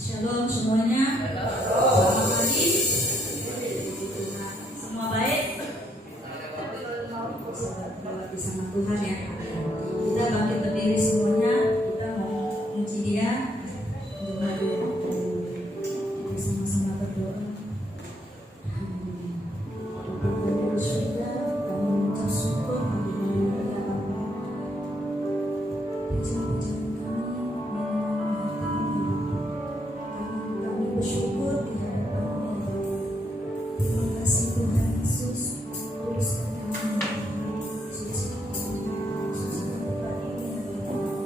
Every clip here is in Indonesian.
Shalom semuanya. Selamat pagi. Semua baik? Bersama Tuhan ya. Kita bangkit berdiri semuanya. Kita mau muji Dia. Untuk mari kita sama-sama berdoa. Bapak Surga, kami mengucap syukur bagi Dia Bapa. Kami bersyukur di hadapan-Mu. Terima kasih Tuhan Yesus, teruskan kami suci Tuhan ini adalah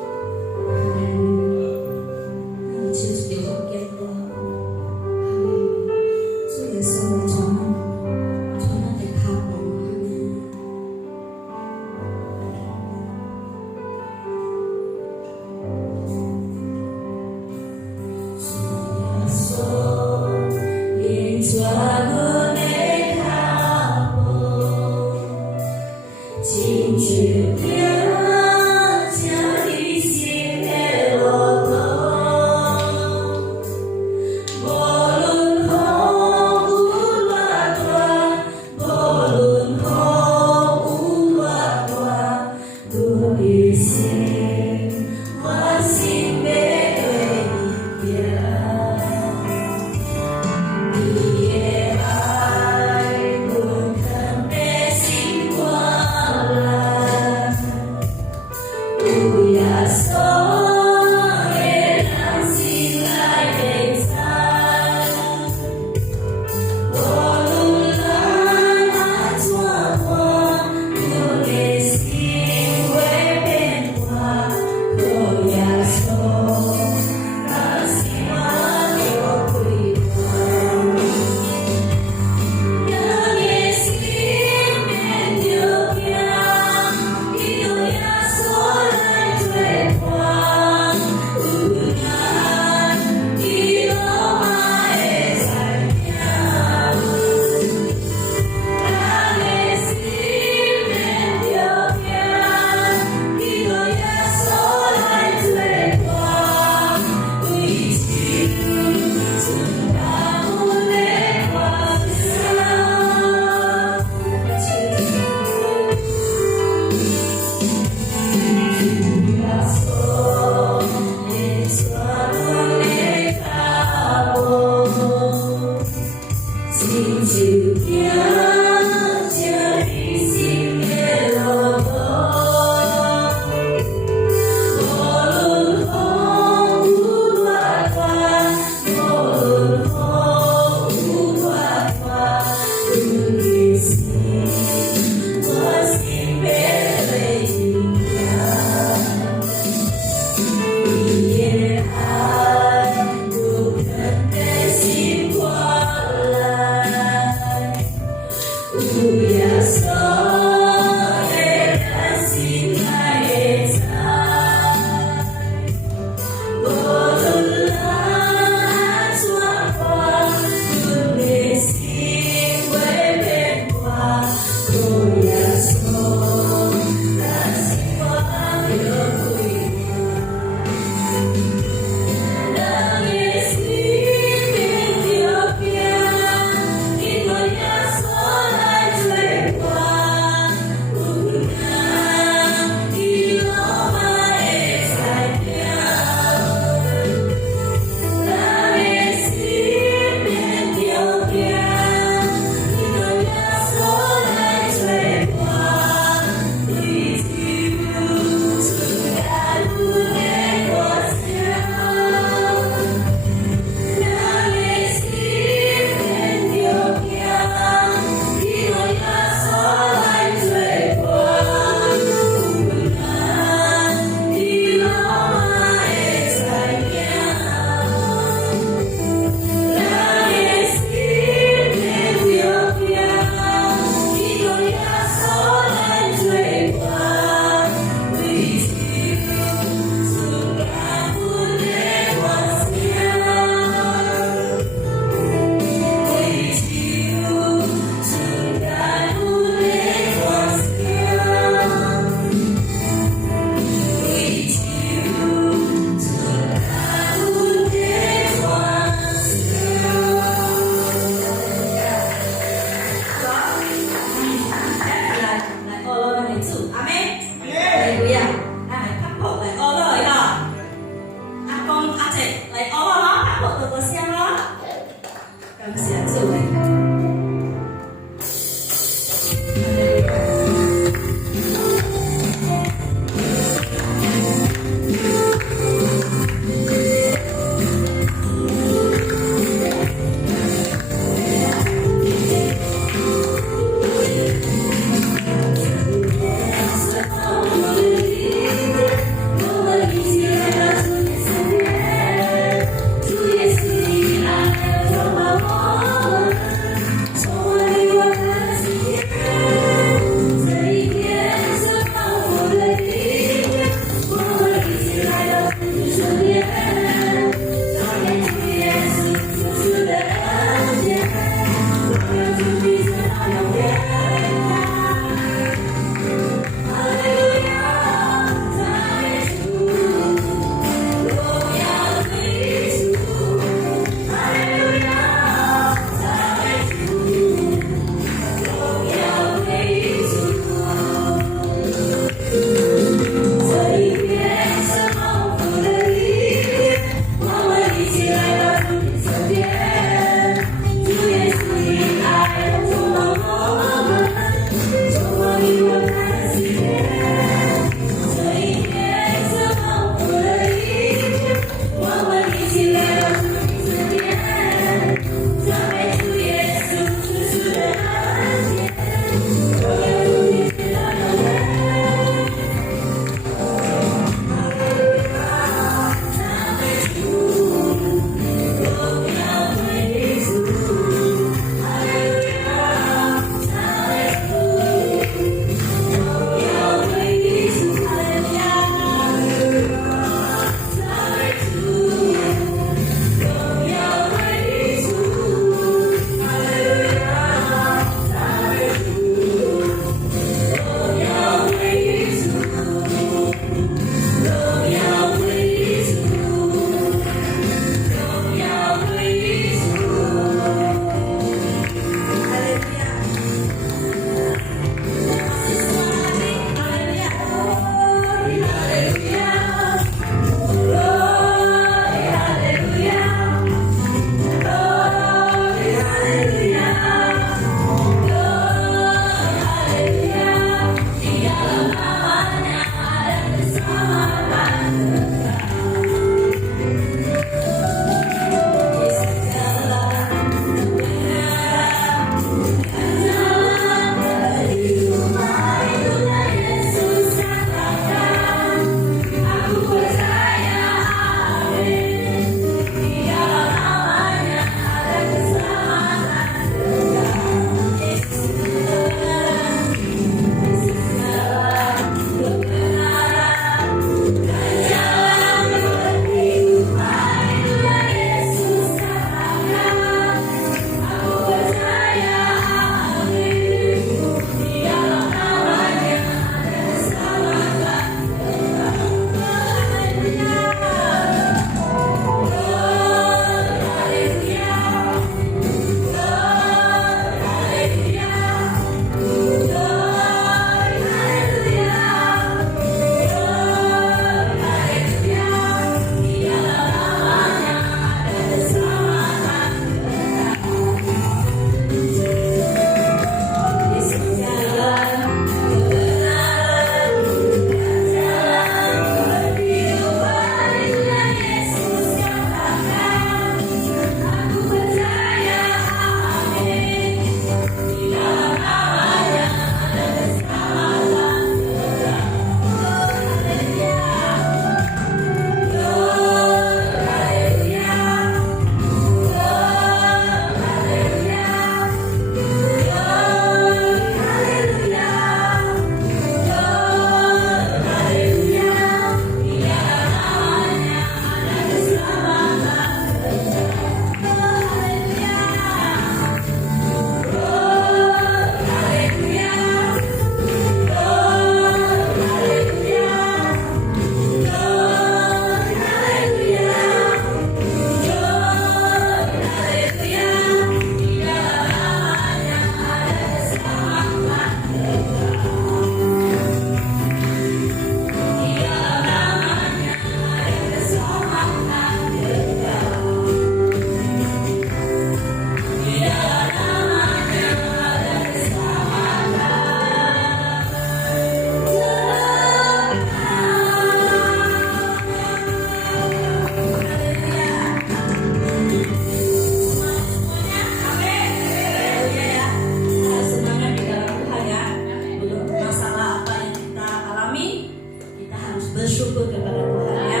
bersyukur kepada Tuhan ya.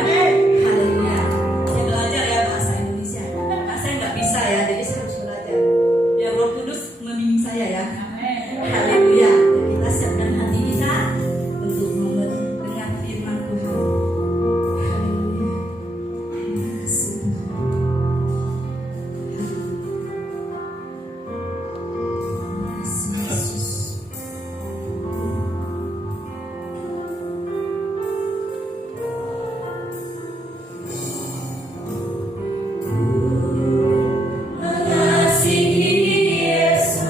Haleluya. Saya belajar ya bahasa Indonesia. Nah, saya nggak bisa ya, jadi saya harus belajar. Biar Roh Kudus membimbing saya ya. Haleluya. Kita siapkan hati kita untuk mendengar firman Tuhan. Haleluya. Terima kasih Tuhan. Terima kasih Yesus.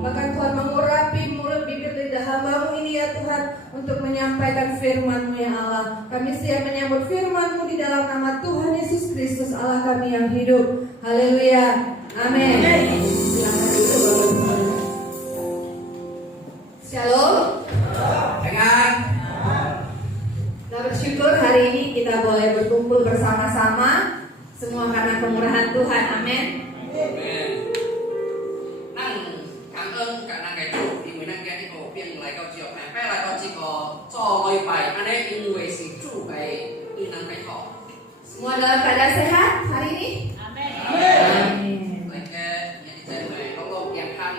Bahkan Tuhan mengurapi mulut bibir lidah hamba-Mu ini ya Tuhan, untuk menyampaikan firman-Mu ya Allah. Kami siap menyambut firman-Mu di dalam nama Tuhan Yesus Kristus Allah kami yang hidup. Haleluya. Amin. Silakan duduk Bapak-Bapak. Shalom. Dengan Kita bersyukur hari ini kita boleh berkumpul bersama-sama, semua karena kemurahan Tuhan. Amin. năng cảm ơn cả năng cái chủ thì mới năng cái cổ phiên lại câu chuyện này phải là câu chỉ có cho mấy bài anh ấy người sĩ chủ cái từ năng cái họ Semua dalam keadaan sehat hari ini? Amin. Amin. lại cái những cái người có lô kiên khăn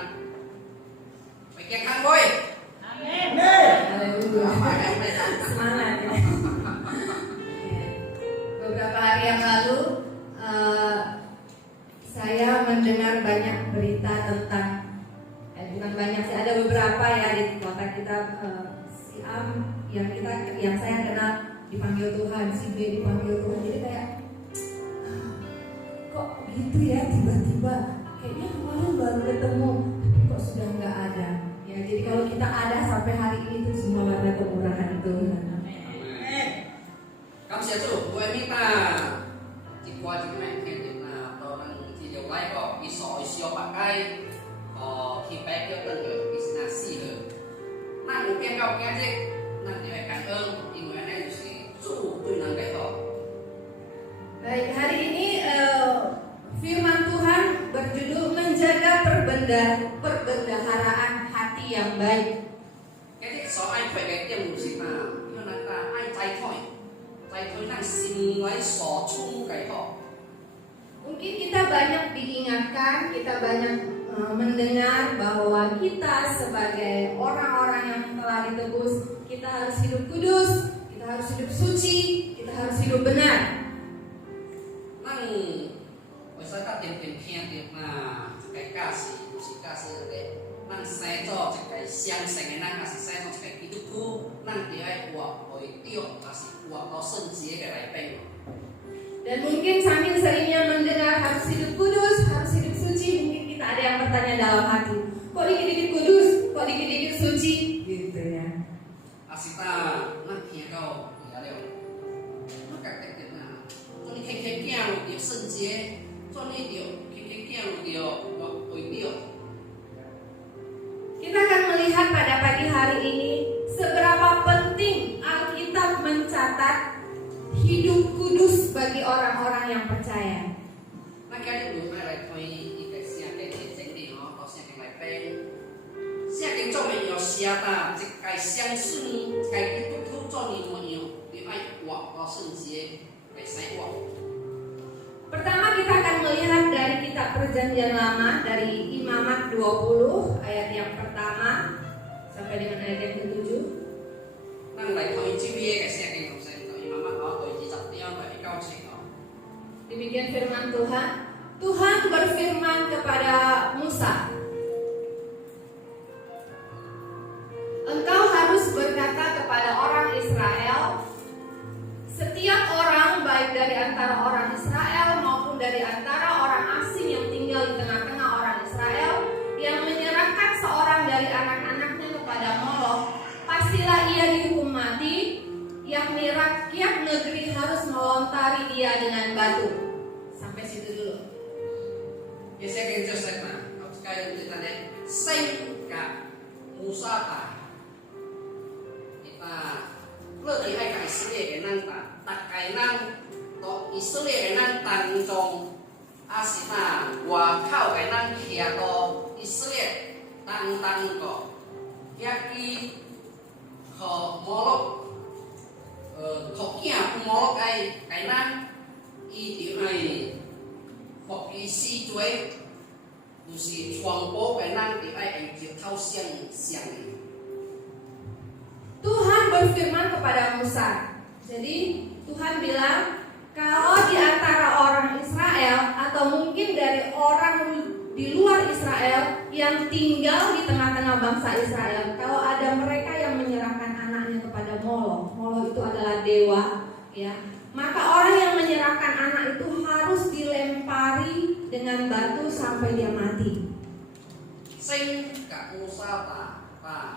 phải kiên khăn thôi Amin. Haleluya. phải em phải Semangat ya. Beberapa hari yang lalu saya mendengar banyak berita tentang bukan banyak sih, ada beberapa ya di kota kita, si A yang saya kenal dipanggil Tuhan, si B dipanggil Tuhan. Jadi kayak kok gitu ya, tiba-tiba kayaknya kemarin baru ketemu tapi kok sudah nggak ada ya. Jadi kalau kita ada sampai hari ini itu semua karena kemurahan Tuhan. cảm sẽ chủ của em ta chỉ qua chỉ mẹ thêm được là đó là thì điều lại có cái sỏi siêu bạc cái thì bé kêu tân rồi cái là xì rồi năng một cái cao cái gì năng thì phải cảm ơn thì người anh em sẽ chủ từ năng cái đó. Baik, hari ini firman Tuhan berjudul menjaga perbendaharaan hati yang baik. Cái gì sỏi anh phải cái tiền một gì mà nhưng là ta anh trái thôi năng xin lấy sỏ chung cái họ. Mungkin kita banyak diingatkan, kita banyak mendengar bahwa kita sebagai orang-orang yang telah ditebus, kita harus hidup kudus, kita harus hidup suci, kita harus hidup benar. Năng bây giờ ta tìm khen được là cái ca sĩ đấy năng sai cho cái xiang sai cái năng là sai cho cái kỹ thuật thu năng thì ai của hồi tiêu là sĩ của nó sân chế cái này bền. Dan mungkin saking seringnya mendengar harus hidup kudus, harus hidup suci, mungkin kita ada yang bertanya dalam hati, kok dikit-dikit kudus, kok dikit-dikit suci, gitu ya. Asita năng kia câu thì là đều nó các cái việc là cho nên cái kia một điều sân chế cho nên điều cái kia một điều hồi tiêu. Kita akan melihat pada pagi hari ini seberapa penting Alkitab mencatat hidup kudus bagi orang-orang yang percaya. Nó cái điều này là thôi cái xe cái chính thì nó có xe cái này bên xe cái trong mình có xe ta cái相信cái基督徒做你没有你爱我có圣洁cái sai我. Pertama kita akan melihat dari kitab Perjanjian Lama, dari Imamat 20 ayat yang pertama sampai dengan ayat yang ke-7. Năng lại thôi chỉ biết cái xe cái không xe cái mà nó tôi chỉ chặt tiêu cái câu xe đó. Demikian firman Tuhan. Tuhan berfirman kepada Musa, engkau harus berkata kepada orang Israel, setiap orang baik dari antara orang Israel maupun dari antara orang asing yang tinggal di tengah-tengah orang Israel yang menyerahkan seorang dari anak-anaknya kepada Moloch, pastilah ia dihukum mati, yakni rakyat negeri harus melontari dia dengan batu. Sampai situ dulu. Cái xe cái cho xe mà cái người ta này xây cả Musa ta kita lỡ thì hay cái sự cái năng ta đặt cái năng đó Israel cái năng tăng trong Asita và khao cái năng kia đó Israel tăng có Yaki họ Moloch họ kia Moloch cái năng y tiểu này hoặc cái si chuối dù si chuang bố cái năng thì ai anh chịu thao xiang này. Tuhan berfirman kepada Musa. Jadi Tuhan bilang, kalau di antara orang Israel atau mungkin dari orang di luar Israel yang tinggal di tengah-tengah bangsa Israel, kalau ada mereka yang menyerahkan anaknya kepada Moloch, Moloch itu adalah dewa, ya, maka orang yang menyerahkan anak itu harus dilempari dengan batu sampai dia mati. sing gak Musa ta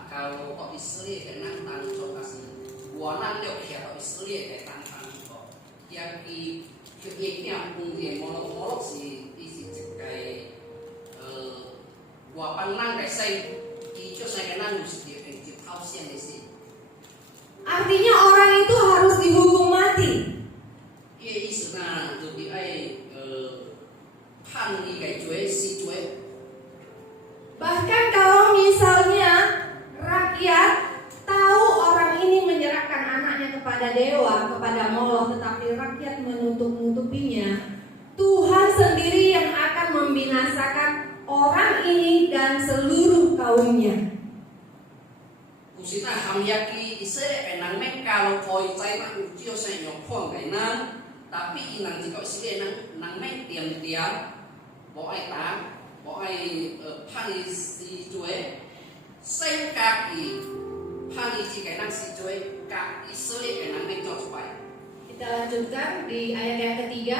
kalau kok Israel kenang tangco kasih buanan yo kia kok Israel ke tangkang kok yang di yang punggi molok si isi cekai buah panang ke sing ijo saya kenang mesti dia house yang di sini. Artinya orang itu harus dihukum mati. Iya isna jadi ai pan ni kai cuy si cuy. Bahkan kalau misalnya rakyat tahu orang ini menyerahkan anaknya kepada dewa, kepada Moloch, tetapi rakyat menutup-nutupinya, Tuhan sendiri yang akan membinasakan orang ini dan seluruh kaumnya. Usina hamyaki Israel enang men kalau koi cai nak ujiyo saya nyokong enang, tapi inang jika Israel nang men tiam-tiam, boleh tak, boleh pani si cuy, sen kaki pani jika enang si cuy kak Israel enang men cocokai. Kita lanjutkan di ayat yang ketiga.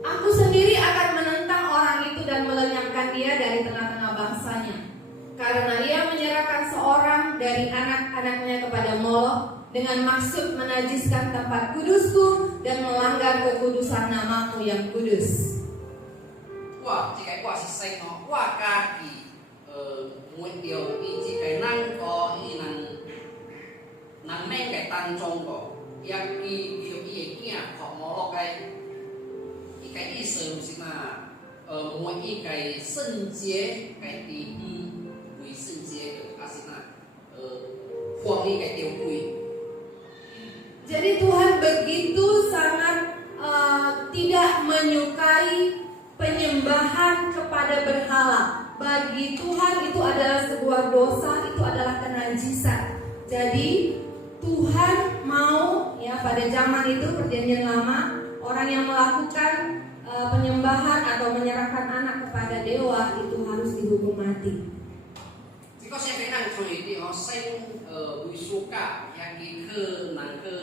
Aku sendiri akan menentang orang itu dan melenyapkan dia dari tengah-tengah bangsanya, karena ia menyerahkan seorang dari anak-anaknya kepada Moloch dengan maksud menajiskan tempat kudusku dan melanggar kekudusan namaku yang kudus. Wah, jika kuah si sen no, wah kaki muat dia jika nang ko inang nang men kai tanjong ko, yang i kia ko Moloch kai. Cái ý sự mà mỗi cái圣洁cái第一为圣洁的阿是那黄一cái tiêu quy. Jadi Tuhan begitu sangat tidak menyukai penyembahan kepada berhala. Bagi Tuhan itu adalah sebuah dosa, itu adalah kenajisan. Jadi Tuhan mau ya pada zaman itu perjanjian lama orang yang melakukan penyembahan atau menyerahkan anak kepada dewa itu harus dihukum mati. Jika saya kenal con itu, saya suka yang ke nang ke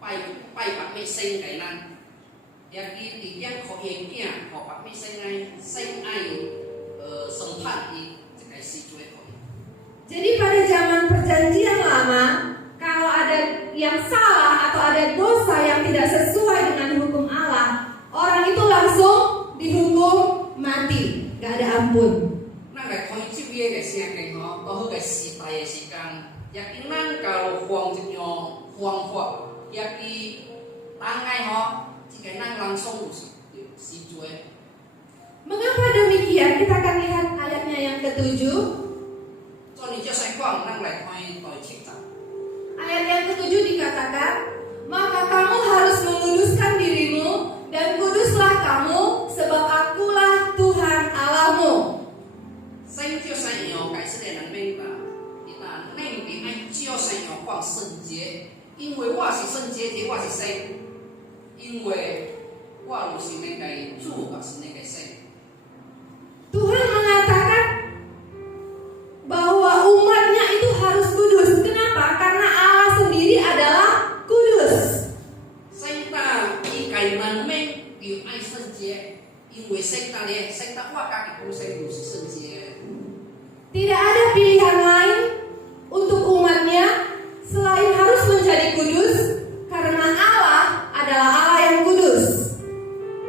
pai pak mei sen cái nan, yang di yang kau yang kau pak mei sen ai sempat di cái si cuy kau. Jadi pada zaman perjanjian lama, kalau ada yang salah atau ada dosa yang tidak sesuai dengan hukum Allah, orang itu langsung dihukum mati, gak ada ampun. Nah, gak kau itu dia gak sih yang kau, kau gak si taya si kang. Yakinan kalau huang jenyo huang huang, yaki tangai ho, jika nang langsung si cuy. Mengapa demikian? Kita akan lihat ayatnya yang ke-7. Soalnya jauh saya kuang nang lagi kau cipta. Ayat yang ke-7 dikatakan, maka kamu harus menguduskan dirimu dan kuduslah kamu, sebab akulah Tuhan Allahmu. Saya jauh saya nyok kai sedih nang bengta, kita neng di ai jauh saya nyok kuang senjie, 因为我是圣洁的，我是圣，因为我就是那个主，我是那个圣。 Tuhan mengatakan bahwa umatnya itu harus kudus. Kenapa? Karena Allah sendiri adalah kudus. 圣诞一概人们要爱圣洁，因为圣诞咧，圣诞我家己本身就是圣洁。 Tidak ada pilihan lain untuk umatnya selain harus menjadi kudus, karena Allah adalah Allah yang kudus.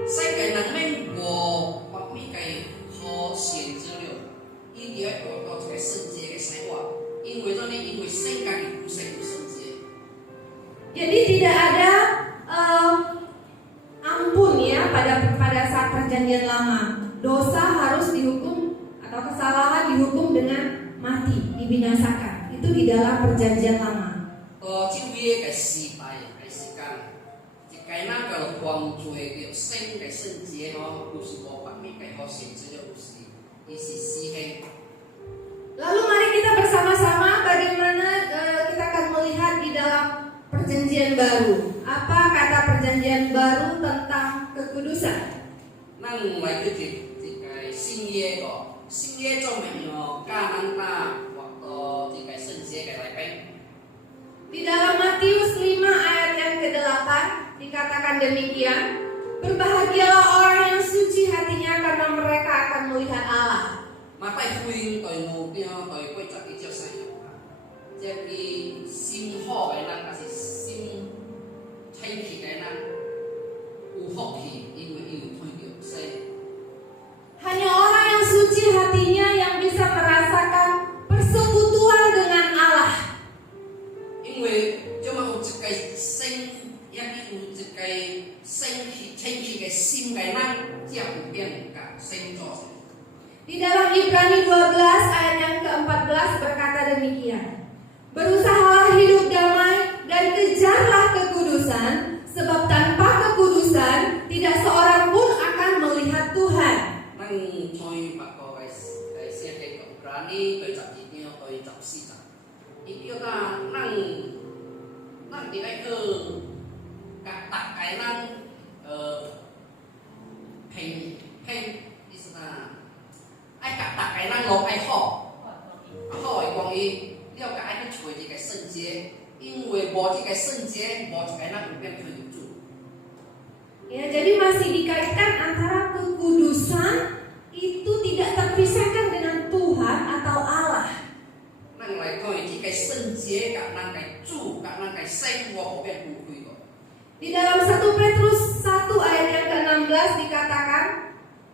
世界人们无把咩嘅好选择了，一定要有到这个圣洁嘅生活，因为呢，因为圣家己本身就圣洁。 Jadi tidak ada ampun ya pada saat perjanjian lama. Dosa harus dihukum atau kesalahan dihukum dengan mati, dibinasakan. Itu di dalam perjanjian lama. 照嘢嘅時代嘅時間，一個那個光做嘅聖嘅聖潔咯，就是無把咩嘅好選擇了，就是伊是死氣。 Lalu mari kita bersama-sama bagaimana kita akan melihat di dalam perjanjian baru. Apa kata perjanjian baru tentang kekudusan? 咱來去一個新約個，新約做咩咯？加咱打或到一個聖潔嘅內邊。 Di dalam Matius 5 ayat yang ke-8 dikatakan demikian, berbahagialah orang yang suci hatinya karena mereka akan melihat Allah. mà tay khuyên tôi mù kia tôi quay chặt cái chiếc xe chứ cái sim ho cái năng là sim thanh khí cái năng u học khí因为有推有xe. Hanya orang yang suci hatinya yang bisa merasakan persekutuan dengan Allah. 因为这么有一个生，也有一个生气、清气的心个năng，才有变个生做。 Di dalam Ibrani 12 ayat yang ke-14 berkata demikian. Berusahalah hidup damai dan kejarlah kekudusan, sebab tanpa kekudusan tidak seorang pun akan melihat Tuhan. Năng thôi bà có cái xe cái cổng Ibrani tôi chặt chỉ nhau tôi chặt xí chặt. Ý kia ta năng thì cái cả đặt cái năng hình ý là ai cả đặt cái năng lộc ai họ quang y liệu cả ai cái chuối thì cái sân chế, 因为bỏ thì cái sân chế bỏ thì cái năng cũng变成有主. Ya, jadi masih dikaitkan antara kekudusan itu tidak terpisahkan dengan Tuhan atau Allah. Năng lại coi thì cái sân chế cả năng cái chủ cả năng cái sinh của biến cụ quỷ rồi. Di dalam 1 Petrus 1 ayat yang ke-16 dikatakan,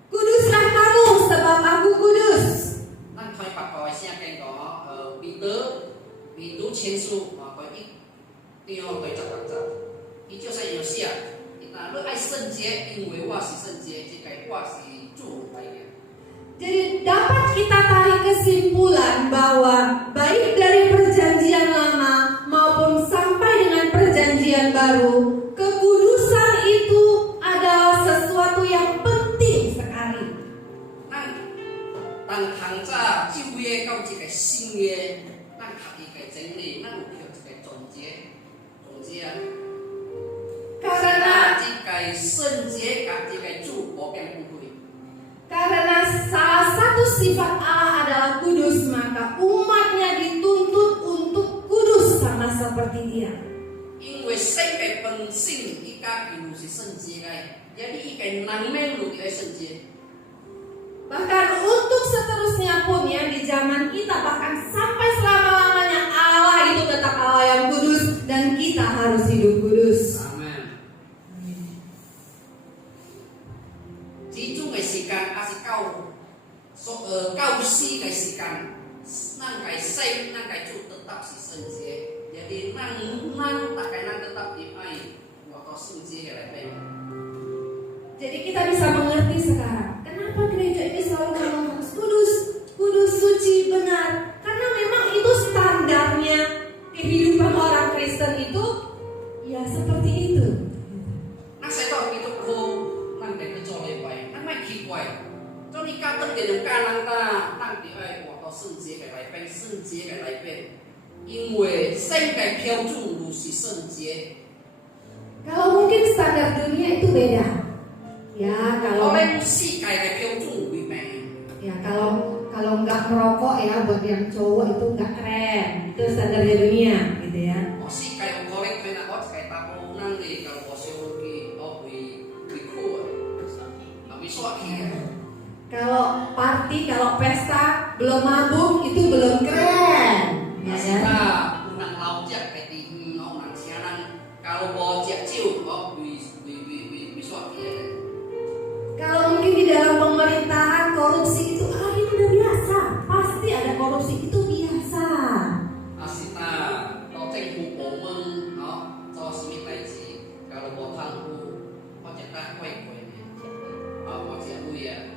kuduslah kamu sebab aku kudus. Năng thôi bà coi xe cái có bị tứ chiến su mà có ít tiêu tôi chặt chặt ý cho sai nhiều xe thì là lúc ai sân chế因为我是圣洁这个我是主来的. Jadi dapat kita tarik kesimpulan bahwa baik dari perjanjian lama maupun sampai dengan perjanjian baru, kekudusan itu adalah sesuatu yang penting sekali. 当行家旧约到这个新约，咱读一个真理，咱有叫一个总结啊。 Karena 这个圣洁跟这个主无变不会。 Karena salah satu sifat Allah adalah kudus, maka umatnya dituntut untuk kudus sama seperti Dia. 因为圣的本性伊家就是圣洁的，也你一个人面路的圣洁。 Bahkan untuk seterusnya pun ya di zaman kita, bahkan sampai selama-lamanya Allah itu tetap Allah yang kudus dan kita harus hidup kudus. Amen. 集中的时间还是到死的时间，咱个生咱个主得到是圣洁，也是咱大概咱得到的爱，我到圣洁的来变。 Jadi kita bisa mengerti sekarang kenapa gereja ini selalu ngomong harus kudus, kudus, suci, benar. Karena memang itu standarnya kehidupan orang Kristen itu ya seperti itu. 那谁到基督徒，咱得去做礼拜，咱莫奇怪，做你家得点人家人家，咱得爱活到圣洁的来变，圣洁的来变，因为圣的标准就是圣洁。 Kalau mungkin standar dunia itu beda. Ya kalau 我们世界的标准会变。 ya kalau nggak merokok ya buat yang cowok itu nggak keren. Itu standarnya dunia gitu ya. 我世界有可能可能我一个大部咱的教我小去，我会酷的，会耍气的。 Kalau party, kalau pesta belum mabuk itu belum keren. Ya kan? Kita unang laujak kayak di orang siaran kalau bojek cium, oh bisa suatu ya. Kalau mungkin di dalam pemerintahan korupsi itu itu udah biasa, pasti ada korupsi itu biasa. Asita, kalau政府部門，做什麼代志，kalau冇貪污，或者打怪怪嘅，或者會啊。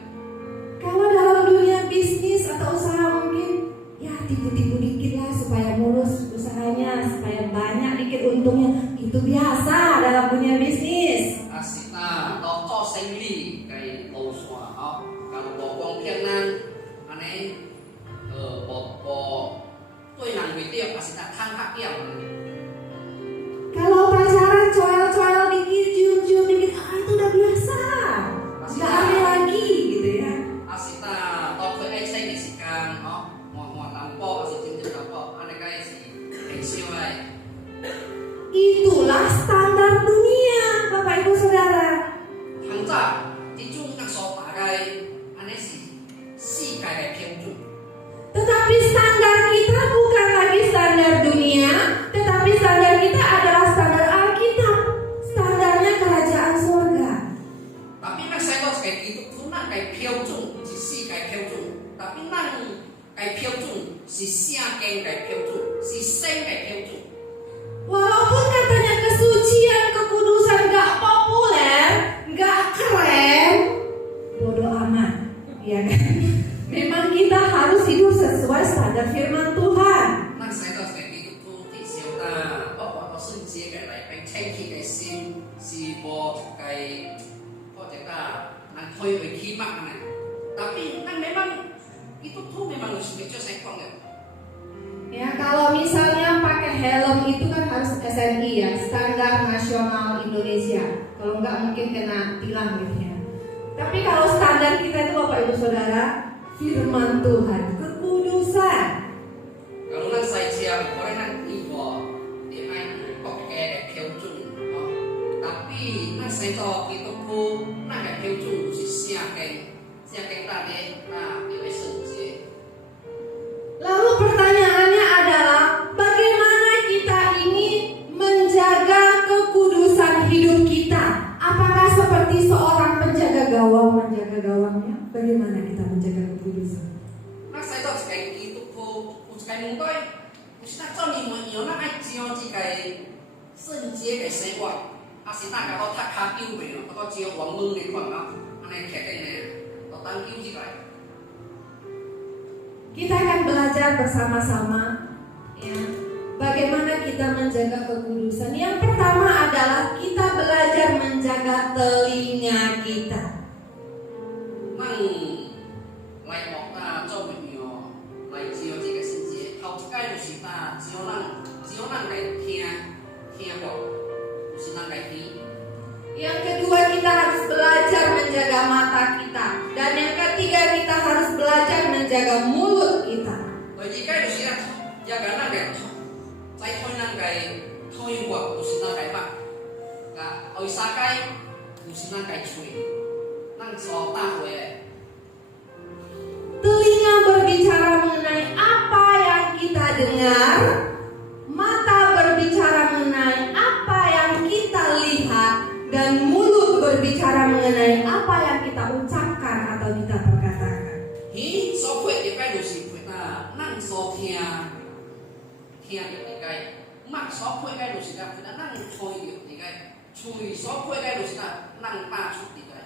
Kalau dalam dunia bisnis atau usaha mungkin ya tipu-tipu dikit lah supaya mulus usahanya, supaya banyak dikit untungnya, itu biasa dalam dunia bisnis. Asita, kalau 做生意嘅路線，kalau 冇講騙人，安尼，對人為着，asita 貪黑點。 Kalau pacaran coel-coel dikit, cium-cium dikit, itu udah biasa, nggak aneh lagi gitu ya. Asita, kalau佢愛生嘅時間，換淡薄，還是點淡薄，安尼個是平常嘅。 Itulah standar dunia, Bapak Ibu Saudara. 行早，呢種所大概，安尼是世界嘅標準。标准，是圣经嘅标准，是神嘅标准。 Walaupun katanya kesucian, kekudusan gak populer, gak keren, bodoh amat, ya kan? Memang kita harus hidup sesuai standar firman Tuhan. 咱使到成基督徒至少啦，包括個聖潔嘅嚟並清潔嘅心，是無計，或者啦，咱可以去起碼嘅。tapi kan memang itu tuh memang harus betul saya kong. Ya, kalau misalnya pakai helm itu kan harus SNI ya, Standar Nasional Indonesia. Kalau enggak mungkin kena tilang gitu ya. Tapi kalau standar kita itu Bapak Ibu Saudara, firman Tuhan, kekudusan. Kalau nang saya siap, orang nang ibu, dia main pakai keujun, tapi nang saya tahu itu pun nang keujun si siapa tadi, nah dia sengaja. Lalu pertanyaannya adalah bagaimana kita ini menjaga kekudusan hidup kita? Apakah seperti seorang penjaga gawang menjaga gawangnya? Bagaimana kita menjaga kekudusan? Nah saya tahu sekali itu pun sekali mungkin mesti nak cari mana nak ajar jika sengaja ke sewa, asyik nak kalau tak kaki ubah, kalau jauh wang mung ni kuang apa, anak kekek ni, atau tangkiu jika. Kita akan belajar bersama-sama ya, bagaimana kita menjaga kekudusan. Yang pertama adalah kita belajar menjaga telinga kita. Nang lai mok ta cho mình nhiều, lai chiều chỉ cái sinh chế, hậu cái đồ sĩ ta chiều nang cái kia bộ, sĩ nang cái kia. Yang kedua kita harus belajar menjaga mata kita. Dan yang ketiga kita harus belajar menjaga mulut kita. Bởi vì cái đồ sĩ là jaga nang cái, trái thôi nang cái thôi bộ, đồ sĩ nang cái mặt, cả ở xa cái, đồ sĩ nang cái chui, nang so ta huề. Telinga berbicara mengenai apa yang kita dengar. Mata berbicara mengenai apa yang kita lihat. Dan mulut berbicara mengenai apa yang kita ucapkan atau kita perkatakan. Hi so khuê cái đồ sĩ khuê ta, nang so kia được cái, mặt so khuê cái đồ sĩ ta khuê ta nang thôi được cái, chui so khuê cái đồ sĩ ta nang ta chút cái.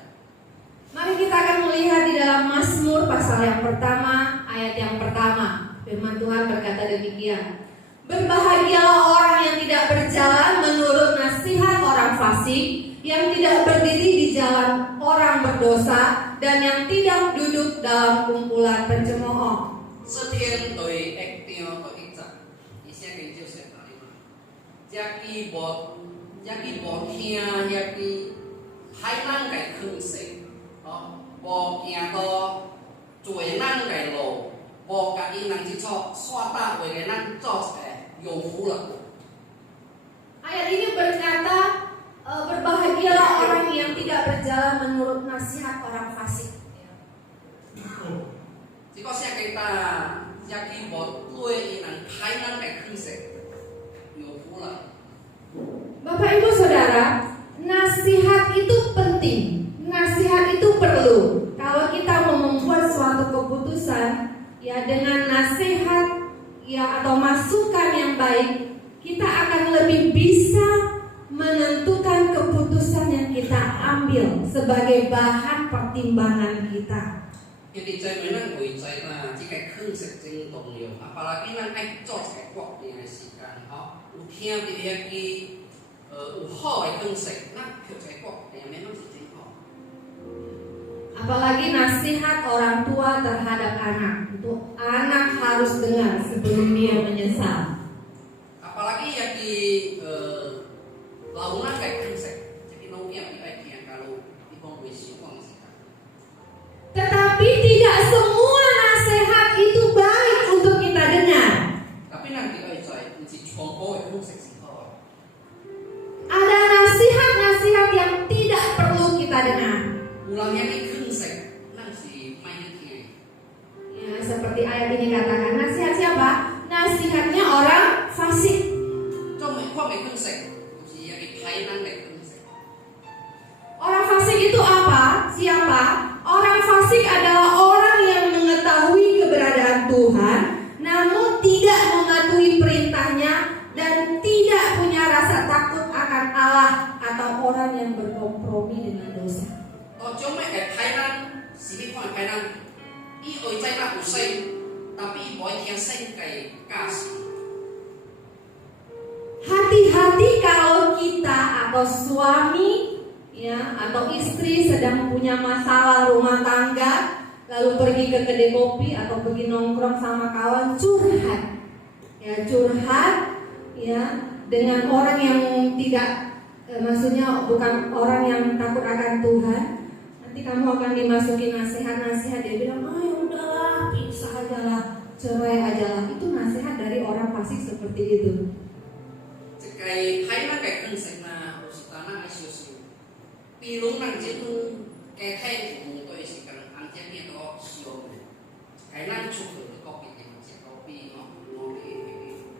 Mari kita akan melihat di dalam Mazmur pasal yang pertama, ayat yang pertama. Firman Tuhan berkata demikian. Berbahagialah orang yang tidak berjalan menurut nasihat orang fasik, yang tidak berdiri di jalan orang berdosa, dan yang tidak duduk dalam kumpulan pencemooh. Setiap dari ektior atau ikzak, isinya kencil saya tadi. Jadi bot kia, jadi hai nang cái khung sing, bot kia to chuối nang cái lỗ, bot cái nang chỉ cho xóa ta với cái nang cho有福了。 Ayat ini berkata berbahagialah orang yang tidak berjalan menurut nasihat orang fasik. Chỉ có xe cái ta, gia kỳ bột đuôi nang hai nang cái khung sing, 有福了。 Bapak Ibu Saudara, nasihat itu penting, nasihat itu perlu. Kalau kita mau membuat suatu keputusan, ya dengan nasihat ya atau masukan yang baik, kita akan lebih bisa menentukan keputusan yang kita ambil sebagai bahan pertimbangan kita. Jadi saya memang saya lah jika khung sing jeng dong liu, apalagi nang ai cho cái quốc này là gì cả, u thiên thì dia ki u hao cái khung sing, nang cái quốc này memang是真好。 Apalagi nasihat orang tua terhadap anak, itu anak harus dengar sebelum dia menyesal. Apalagi ya di launan kayak khungsek, jadi nongnya di baiknya kalau di pengwisi uang sih. Tetapi tidak semua nasihat itu baik untuk kita dengar. Tapi nanti saya mesti contoh khungsek sih. Ada nasihat-nasihat yang tidak perlu kita dengar. Ulangnya di khungsek, nang si main kia. Ya, seperti ayat ini katakan, nasihat siapa? Nasihatnya orang fasik. Trong mấy khoa mấy khungsek, chỉ là cái thái năng này khungsek. Orang fasik itu apa? Siapa? Orang fasik adalah orang yang mengetahui keberadaan Tuhan, orang yang berkompromi dengan dosa. 到將咩嘅睇咱，是你看睇咱，伊會知咱有聲，但伊唔會聽聲嘅假事。 Hati-hati kalau kita atau suami ya atau istri sedang punya masalah rumah tangga, lalu pergi ke kedai kopi atau pergi nongkrong sama kawan curhat. Ya curhat ya dengan orang yang tidak maksudnya bukan orang yang takut akan Tuhan. Nanti kamu akan dimasuki nasihat-nasihat, dia bilang, "Ah, ya udahlah, pisah aja lah, cerai aja lah." Itu nasihat dari orang fasik seperti itu. 即係睇咱嘅concept啦，有時當咱嘅小事，比如咱這種嘅體面對時間，按這邊都小嘅，係咱出去個別嘅食個別我哋，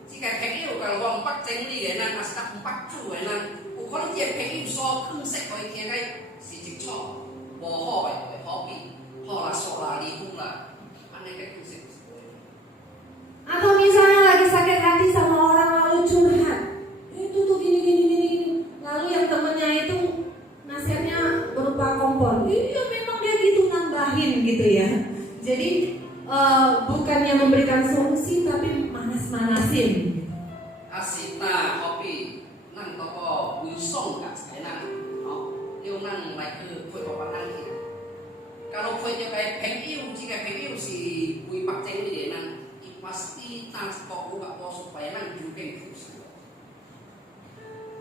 即係朋友個話唔整理嘅，咱還是唔不做嘅，咱有可能啲朋友所 concept 可以聽嘅是一錯，無好嘅會好別，好啦，錯啦，離婚啦，安尼嘅 concept 是會。 Atau misalnya lagi sakit hati sama orang lalu curhat, itu tuh gini. Lalu yang temennya itu nasihatnya berupa kompor. Iya memang dia gitu nambahin gitu ya. Jadi bukannya memberikan solusi tapi manas-manasin. Asita kopi, nang toko wisong kat sekarang, yêu nang lạiคือคุยกับนั่งที่kalauคุยจะไปเพลงอิวjikaเพลงอิวsiคุยปักเจงนี่เดนั่ง pasti transport buka pos supaya nang juga terus.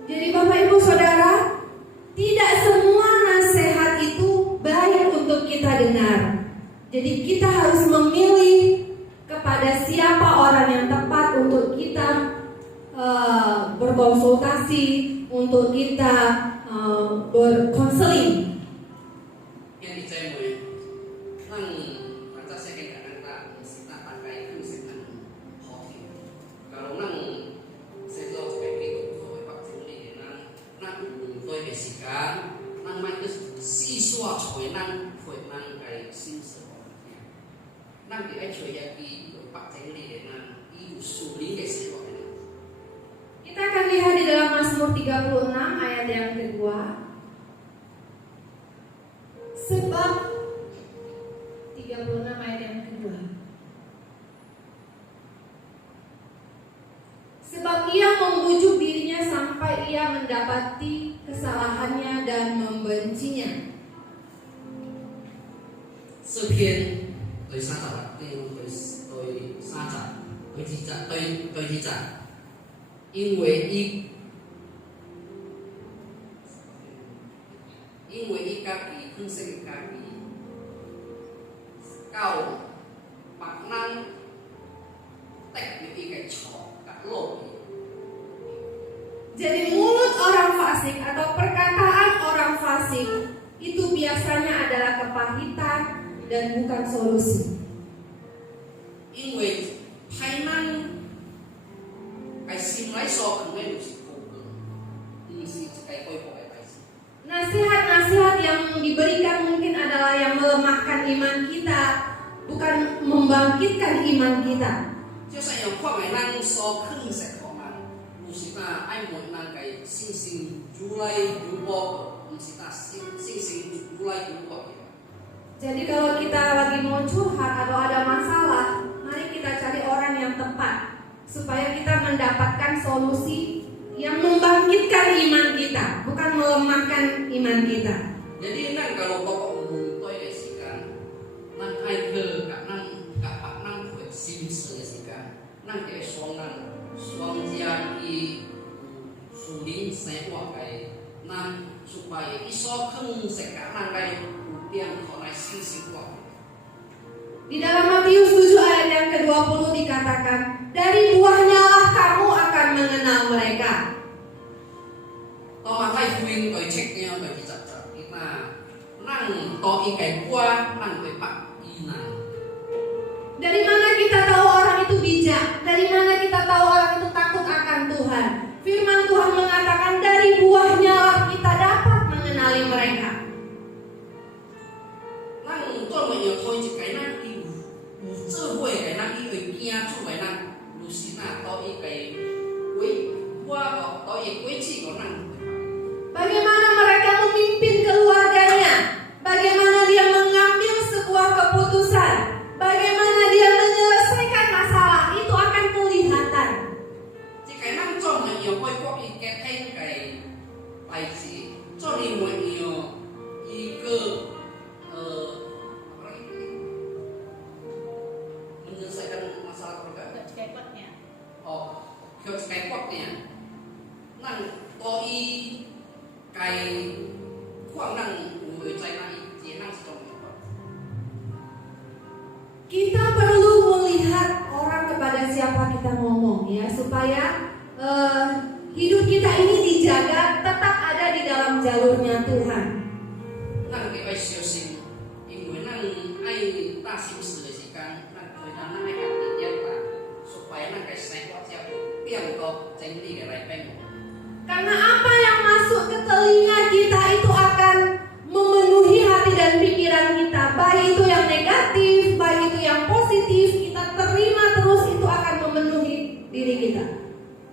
Jadi Bapak Ibu Saudara, tidak semua nasihat itu baik untuk kita dengar. Jadi kita harus memilih kepada siapa orang yang tepat untuk kita berkonsultasi, untuk kita berkonseling. Yang dicemui, nang baca saya kadang tak mesti tak pakai konsep nang hoki. Kalau nang saya tahu seperti itu, tôi bắt chước đi nang tôi besikan, nang mai cứ si xua choi nang phơi nang cái sinh sự. Nang di ai choi yaki tôi bắt chước đi nang iu suri cái sự. Kita akan lihat di dalam Mazmur 36 ayat yang kedua. Sebab 36 ayat yang kedua. Sebab ia membujuk dirinya sampai ia mendapati kesalahannya dan membencinya. 詩篇對36章對30對2節，因為伊家己本身家己到別人得了伊個錯甲漏氣。 Jadi mulut orang fasik atau perkataan orang fasik itu biasanya adalah kepahitan dan bukan solusi. 因為歹咱個心內所可能就是不是一個改過的代志。 Nasihat-nasihat yang diberikan mungkin adalah yang melemahkan iman kita, bukan membangkitkan iman kita. 就算有看嘅咱所肯實可能，有時咱愛問咱個信心愈來愈薄，唔是咱信心愈來愈薄。 Jadi kalau kita lagi mau curhat atau ada masalah, mari kita cari orang yang tepat supaya kita mendapatkan solusi yang membangkitkan iman kita, bukan melemahkan iman kita. Jadi nang kalau pokok umum toy esikan, nang ai ke kak nang kuat sim esikan, nang ke suang jia i sulin sewa kai, nang supaya iso keng sekak nang kai yang kau naik sim kuat. Di dalam Matius 7 ayat yang ke-20 dikatakan, dari buahnya lah kamu akan mengenal mereka. Tao thay khuyên tôi check nhau tôi chỉ chặt kita nang to ikai kuah nang tôi pak inang. Dari mana kita tahu orang itu bijak? Dari mana kita tahu orang itu takut akan Tuhan? Firman Tuhan mengatakan dari buahnya lah kita dapat mengenali mereka. Nang tôi mà nhiều thôi chỉ cái nang yêu智慧cái nang yêu kia chú cái nang Lucina to ikai quý qua to ikai quý chỉ có nang. Bagaimana mereka Kyo cái quạt nè năng tôi cái khoảng năng người trái này chỉ năng trong Kita perlu melihat orang kepada siapa kita ngomong ya, supaya hidup kita ini dijaga, tetap ada di dalam jalurnya Tuhan. năng cái bài siêu sinh in người năng ai ta siêu sự gì kan năng người ta năng ai gặp đi tiếp là supaya năng cái sáng quạt siapa yang kau cengli cái này peng. Karena apa yang masuk ke telinga kita itu akan memenuhi hati dan pikiran kita. Baik itu yang negatif, baik itu yang positif, kita terima terus, itu akan memenuhi diri kita.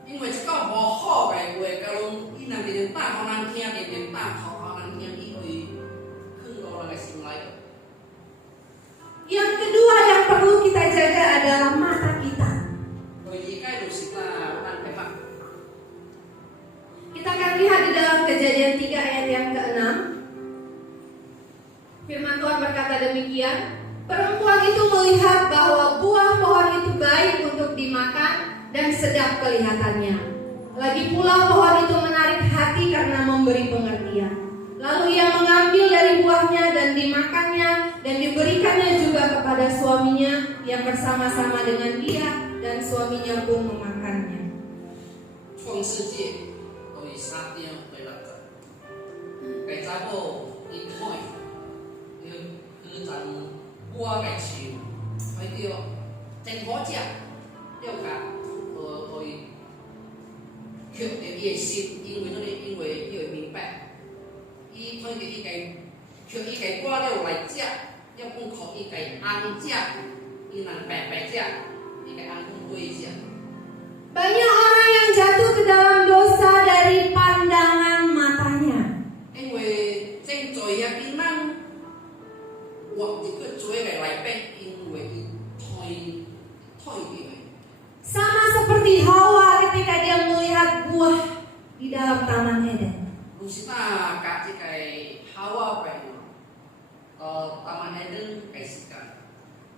In người chỉ có bỏ họ cái người cái luôn in năng thì ta họ năng kia thì ta họ năng kia đi rồi không có là cái gì lại. Yang kedua yang perlu kita jaga adalah mata kita. Rồi chỉ cái đồ xịt là năng cái mặt. Kita akan lihat di dalam Kejadian 3 ayat yang ke-6. Firman Tuhan berkata demikian, perempuan itu melihat bahwa buah pohon itu baik untuk dimakan dan sedap kelihatannya. Lagi pula pohon itu menarik hati karena memberi pengertian. Lalu ia mengambil dari buahnya dan dimakannya dan diberikannya juga kepada suaminya yang bersama-sama dengan dia, dan suaminya pun memakannya. 创世纪都以3点为立着，给查某一开，คือจันบัวไก่ชิวไปเดียวเจนหัวเจ้าเดียวกันโดย缺的野心，因为那里因为要明白，伊推的一个缺一个瓜了来食，要不靠一个红食，伊能白白食，一个红灰食。 Banyak orang yang jatuh ke dalam dosa dari pandangan matanya. 因为正在一邊能活一個罪嘅內邊，因為推嘅。 Sama seperti Hawa ketika dia melihat buah di dalam Taman Eden. 如是那甲這個Hawa病，Taman Eden 嘅時間，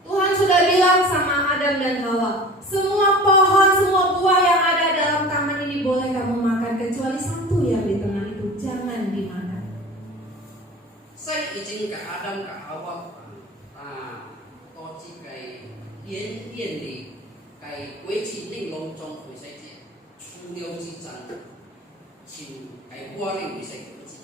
Tuhan sudah bilang sama Adam dan Hawa, semua pohon, semua buah yang ada dalam taman ini boleh kamu makan, kecuali satu yang di tengah itu jangan dimakan. 所以已經甲 Adam 甲 Hawa 到這個演裡嘅規矩內容中會使者除了之爭，像嘅瓜呢會使者。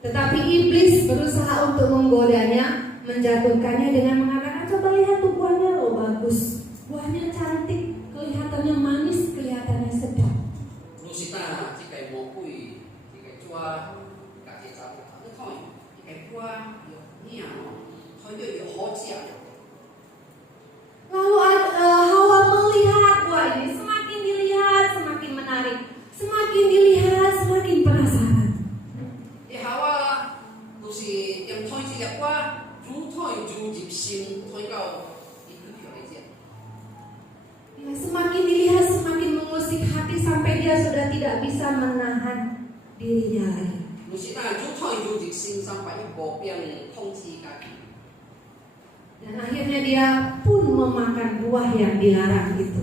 Tetapi iblis berusaha untuk menggodanya, menjatuhkannya dengan mengatakan, coba lihat tuh buahnya, oh bagus, buahnya cantik, kelihatannya manis, kelihatannya sedap. 如是那這個魔鬼，這個抓，家己查某，你看，這個瓜有影哦，它又有好食。 Lalu Hawa melihat buah ini, semakin dilihat semakin menarik, semakin dilihat semakin penasaran. 你好啊，就是用推這個瓜，煮推煮入心，推到一個條嚟食。 Ya, semakin dilihat semakin mengusik hati sampai dia sudah tidak bisa menahan dirinya lagi. 如是那煮推煮入心，sampai ibu yang 控制家己。 Dan akhirnya dia pun memakan buah yang dilarang itu.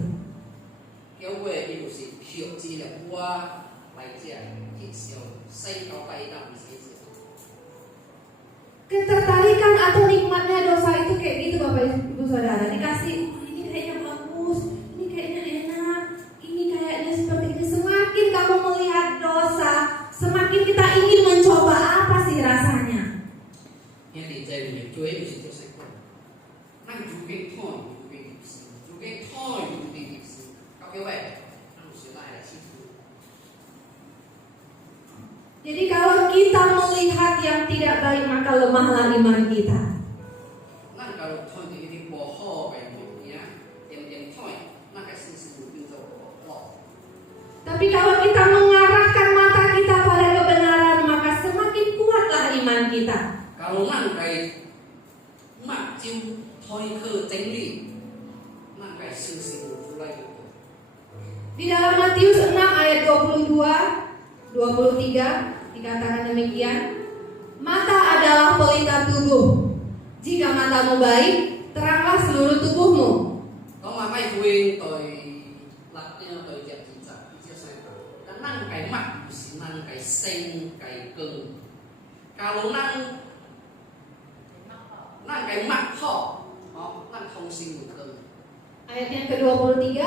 結果伊就是學這個瓜來食，去燒細到大啖唔使食。 Ketertarikan atau nikmatnya dosa itu kayak gitu Bapak Ibu Saudara. Dikasih, oh, ini kayaknya bagus, ini kayaknya enak, ini kayaknya seperti ini. Semakin kamu melihat dosa, semakin kita ingin mencoba apa sih rasanya. 因為在裡面追就是做啥個，咱煮給推煮給入心，煮給推煮給入心，到結尾咱就是來試試。 Jadi kalau kita melihat yang tidak baik maka lemahlah iman kita. 咱假如推到一啲無好嘅物件，點推，咱嘅心思就變做無好。 Tapi kalau kita mengarahkan mata kita pada kebenaran maka semakin kuatlah iman kita. 假如咱嘅目睭推去真理，咱嘅心思就出來就多。 Di dalam Matius 6 ayat 22, 23 dikatakan demikian, mata adalah pelita tubuh. Jika matamu baik, teranglah seluruh tubuhmu. 講話咪 huyên tôi lạc nhau tôi dẹp chỉ chặt chia sẻ đã năng cái mặt chỉ năng cái sinh cái cưng kalau năng cái mặt họ năng không sinh được cưng. Ayat yang ke-23,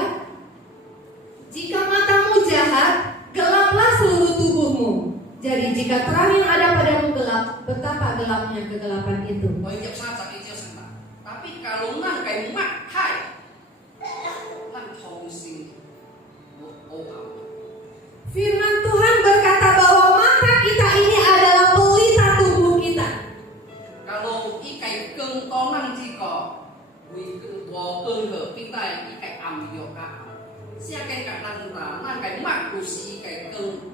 jika matamu jahat, gelaplah seluruh tubuhmu. Jadi jika terang yang ada padamu gelap, betapa gelapnya kegelapan itu. Tôi nhập sang chặt chia sẻ tapi kalau năng cái mặt hai năng không sinh ô ảo. Firman Tuhan berkata bahwa mata kita ini adalah pelita tubuh kita. Kalau cái cưng có năng chỉ có vì có cưng ở cái cái âm hiệu cả sẽ cái năng cái mặt của cái cưng.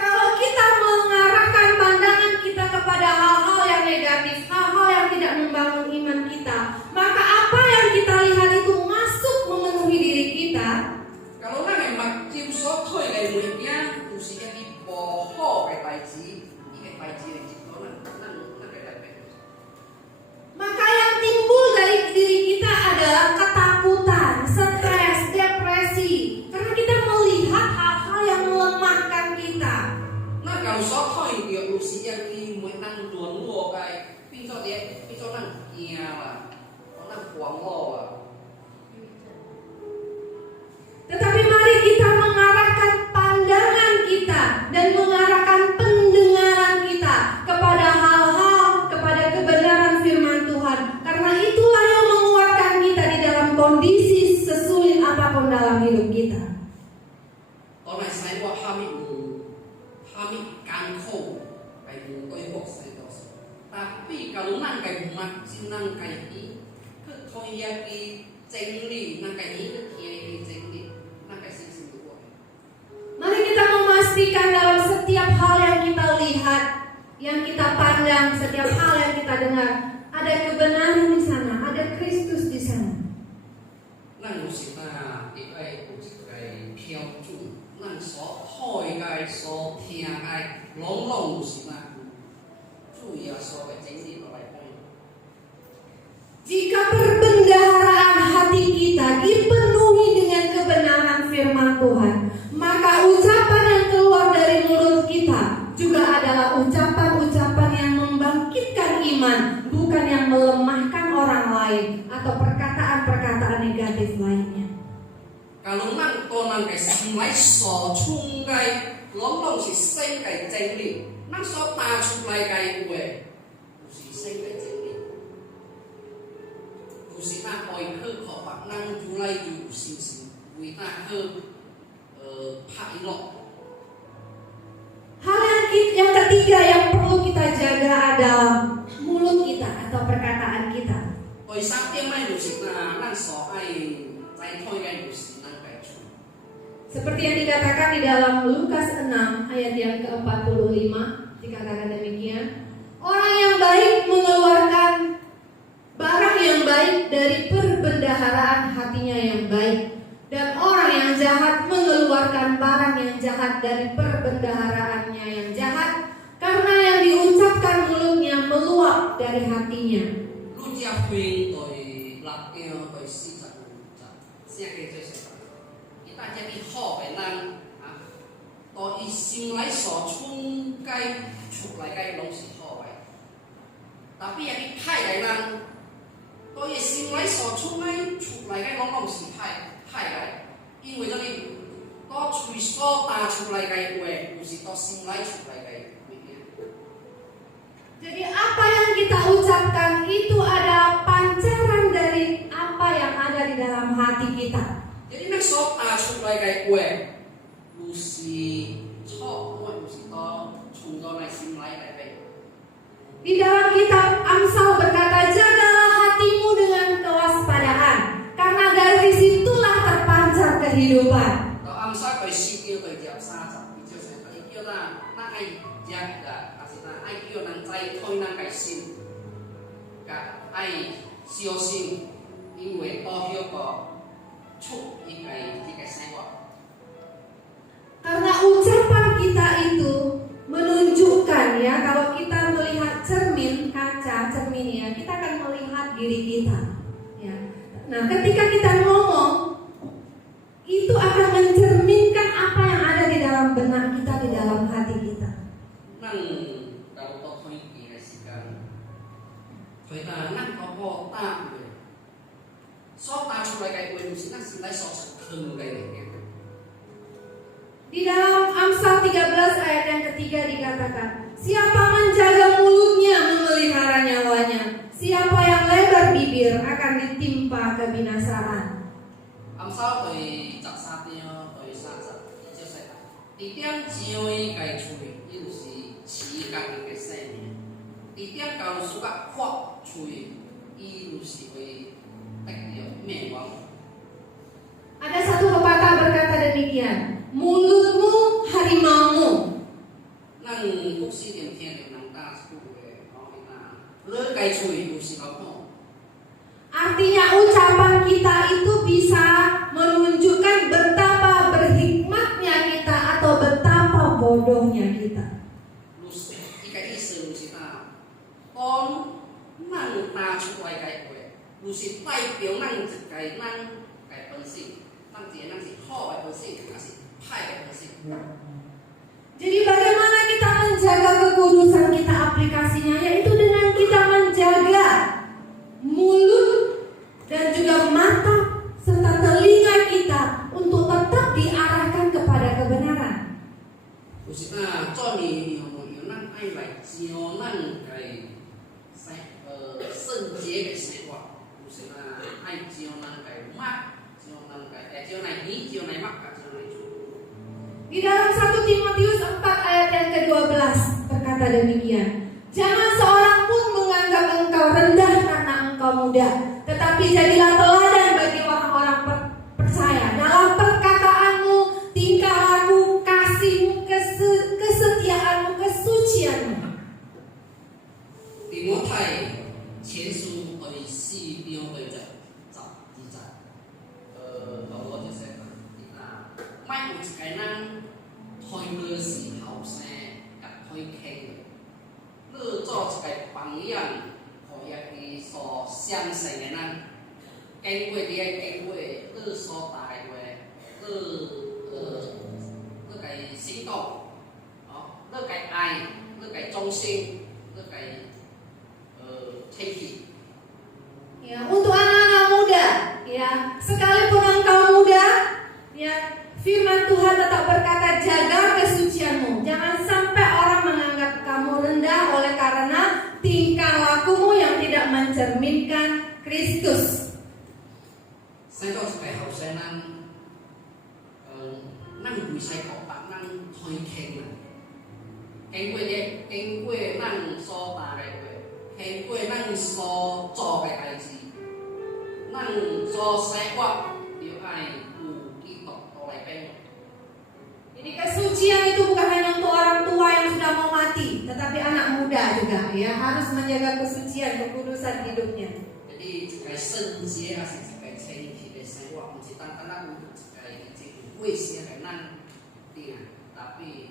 Kalau kita mengarahkan pandangan kita kepada hal-hal yang negatif, hal-hal yang tidak membangun iman kita, maka apa yang kita lihat itu masuk memenuhi diri kita. Kalau năng mặt chim số thôi cái người nhá, của cái bỏ họ cái bài trí này chỉ có năng cái đẹp. Maka yang timbul dari diri kita adalah ketakutan, stres, depresi, karena kita melihat hal-hal yang melemahkan kita. Nah kalau số thôi kiểu của cái mới năng tuấn lùa cái pin cho năng kia là có năng quảng lò à. Tetapi mari kita mengarahkan pandangan kita dan mengarahkan pendengaran kita kepada hal-hal, kepada kebenaran firman Tuhan. Karena itulah yang menguatkan kita di dalam kondisi sesulit apapun dalam hidup kita. Tối nay sai qua hami càng khổ cái mù tôi buộc sai đó. Tapi kalau năng cái mặt chỉ năng cái ý cứ thôi ya cái chân lý năng cái ý cứ kia cái chân lý năng cái sinh sinh của. Mari kita memastikan dalam setiap hal yang kita lihat, yang kita pandang, setiap hal yang kita dengar, ada kebenaran di sana, ada Kristus di sana. Năng của chúng ta thì cái của cái theo chủ năng số thôi cái số thiên cái long long của chúng ta chủ yếu số cái chân lý nó lại đây. Jika perbendaharaan hati kita dipenuhi dengan kebenaran firman Tuhan, maka ucapan yang keluar dari mulut kita juga adalah ucapan-ucapan yang membangkitkan iman, bukan yang melemahkan orang lain atau perkataan-perkataan negatif lainnya. Kalau năng con cái sinh lấy số chung cái long long chỉ sinh cái chân lý năng số ta chung lại cái quê chỉ sinh cái chân lý. Chúng ta coi khơi khó bạc năng chú lai dù sinh sinh vì ta khơi phải lọ. Hal yang ketiga yang perlu kita jaga adalah mulut kita atau perkataan kita. Hồi sáng tiêm mai chúng ta năng số ai trái thôi cái chúng năng cái chung. Seperti yang dikatakan di dalam Lukas 6 ayat yang ke-45 dikatakan demikian, orang yang baik mengeluarkan barang yang baik dari perbendaharaan hatinya yang baik, dan orang yang jahat mengeluarkan barang yang jahat dari perbendaharaannya yang jahat, karena yang diucapkan mulutnya meluap dari hatinya. Lu chia khuyên tôi lạc kêu tôi xin chặt xe cái chơi sẽ kita jadi họ phải năng tôi xin lấy số chung cái chụp lại cái đông sĩ họ vậy. Tapi yang dipai cái năng tôi xin lấy số chung cái chụp lại cái đông sĩ pai cái. 因为这里我吹所打出来嘅話，不是我心內出來嘅物件。 Jadi apa yang kita ucapkan itu adalah pancaran dari apa yang ada di dalam hati kita. Jadi nek所打出來嘅話，不是錯，不是我從到嚟心內嚟嘅。 Di dalam kitab Amsal berkata, jagalah hatimu dengan kewaspadaan, karena dari situlah terpancar kehidupan. 到暗殺佢燒叫佢入30，然之後成日叫啦，那愛食㗎，還是那愛叫人再推那個心，㗎愛小心，因為到嗰個出一個生活。 Karena ucapan kita itu menunjukkan ya, kalau kita melihat cermin kaca cermin ya, kita akan melihat diri kita ya. Nah, ketika kita ngomong, itu akan mencerminkan apa yang ada di dalam benak kita, di dalam hati kita. Nang đào to thôi kỳ là gì cả. Thôi ta nang có bộ ta rồi. So ta cho lại cái quyền xin nang xin lại so thường cái này. Di dalam Amsal 13 ayat yang ketiga dikatakan, siapa menjaga mulutnya memelihara nyawanya, siapa yang lebar bibir akan ditimpa kebinasaan. Amsal tôi chặt sát nhau tôi sát sát đi cho sai. Đi tiếng chiều cái chui, yêu si chỉ cái sai này. Đi tiếng cầu số các khoa chui, yêu si với tách điều mẹ vong. Ada satu pepatah berkata demikian, mulutmu harimaumu. Nang quốc sĩ điểm thiên điểm nang ta school về nói là lỡ cái chui yêu si bảo không. Artinya ucapan kita itu bisa menunjukkan betapa berhikmatnya kita atau betapa bodohnya kita. Lucy, cái ý sự Lucy ta, con năng ta chú quay cái quay, Lucy tay biểu năng cái năng cái phân sinh, năng gì ho cái phân sinh, năng gì hai cái phân sinh. Jadi bagaimana kita menjaga kekudusan kita, aplikasinya yaitu dengan kita menjaga mulut dan juga mata serta telinga kita untuk tetap diarahkan kepada kebenaran. Lucy ta cho ni nhiều năng ai lại nhiều năng cái sinh chế cái sinh hoạt, Lucy ta ai nhiều năng cái mắc, nhiều năng cái chiều này ní, chiều này mắc, cả chiều này chú. Di dalam 1 Timotius 4 ayat yang ke-12 berkata demikian, jangan seorang pun menganggap engkau rendah karena engkau muda, tetapi jadilah teladan bagi orang-orang percaya dalam perkataanmu, tingkah laku, kasihmu, kesetiaanmu, kesucianmu. Timothée 前书第4章第12節，保羅就寫啦，咪有一個人推你是後生，甲推傾，你做一個榜樣，互一個所相信的人，經過你的經過，你所大的話，你個行動，你個愛，你個忠心，你個tinggi. Ya, untuk anak-anak muda, ya, sekalipun engkau muda, ya, firman Tuhan tetap berkata jaga kesucianmu. Jangan sampai orang menganggap kamu rendah oleh karena tingkah lakumu yang tidak mencerminkan Kristus. Saya có phải học sinh năng bùi sai học bạn năng thôi khen mà khen quê năng so ta cái quê khen quê năng so cho cái gì năng so sai quá điều ai đủ kỹ thuật to lại bên. Jadi kesucian itu bukan hanya untuk orang tua yang sudah mau mati, tetapi anak muda juga, ya, harus menjaga kesucian, kekudusan hidupnya. Jadi cái sinh chế là cái sinh thì để sai quá chỉ tăng năng cái quê sẽ cái năng tiền tapi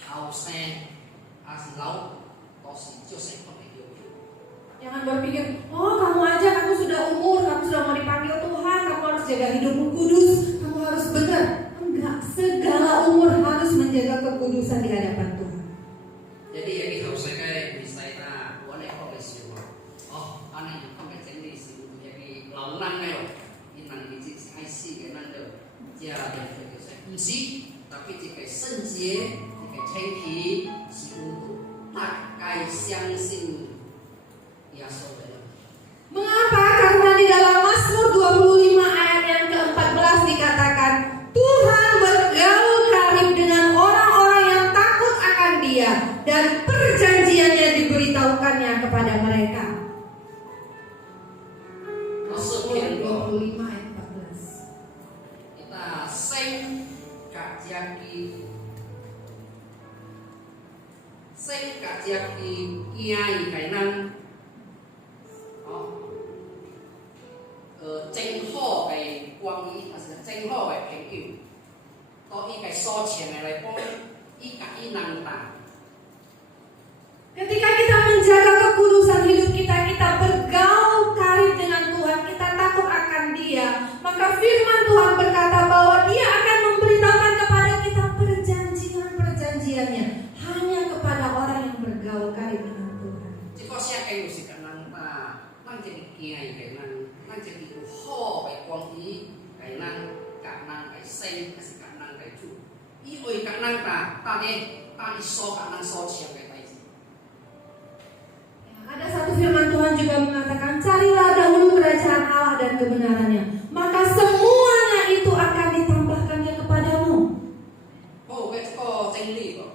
hao sen asal laut tosi jose kau hidup. Jangan berpikir, oh kamu aja, kamu sudah umur, kamu sudah mau dipanggil Tuhan, kamu harus jaga hidupmu kudus, kamu harus benar. Enggak, segala umur harus menjaga kekudusan di hadapan Tuhan. Jadi yang harus saya misalnya boleh kau bersiul. Oh, aneh kau bersiul di sini. Jadi launan melo, inang di sini IC kenan tu. Dia ada yang saya kunci, tapi jika senjie, jika tinggi, si untuk tak kai siang sin. Ya saudara. Mengapa? Karena di dalam Mazmur 25 ayat yang ke-14 dikatakan, Tuhan bergaul karib dengan orang-orang yang takut akan Dia dan perjanjiannya diberitahukannya kepada mereka. Mazmur 25 ayat 14. Kita sing kajaki kiai cái năng tranh ho cái quang ý là tranh ho cái thành kiểu có ý cái so chiang này lại có ý cả ý năng tả. Ketika kita menjaga kekudusan hidup kita, kita bergaul karib dengan Tuhan, kita takut akan 有好嘅關係，係咱甲咱嘅生，還是甲咱嘅主，因為甲咱大家所甲咱所簽嘅代志。 Ada satu firman Tuhan juga mengatakan, carilah dahulu kerajaan Allah dan kebenarannya, maka semuanya itu akan ditambahkannya kepadamu. 好嘅一個真理喎，